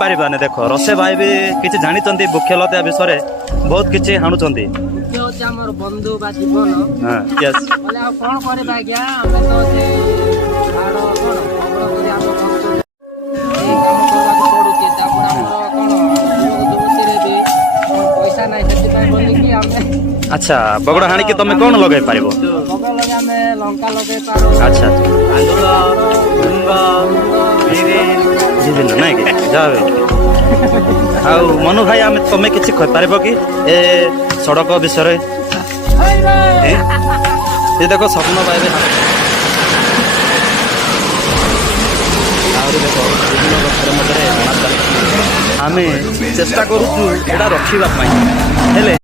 पारिबाने देखो रसे भाई भी किछि जानिचंती वृक्षलता विषय बहुत किछि हाणुचंती मुख्य होची हमर बंधु बा जीवन हां यस बोले आ कोन करे भाग्या हमें तो से आड़ो कोन खबर करी हम बंधु ए काम करबा पडुची तापर हमर कोन युवक युवती रे भी पैसा नै सेति पाई बोली कि हमें अच्छा बगड़ हाणी कि तमे कोन लगे पारिबो बगड़ लगे हमें लंका लगे पारो अच्छा आलूर मुंग बिरी जीवन नै कि जावे आउ मनु भाई आमे तमे किछि कहि पारिबो कि ए सड़क विषय ये देखो स्वप्न भाई रे देखो विभिन्न गछर मध्य आमे चेष्टा करूछु एटा रखिबा पई हेले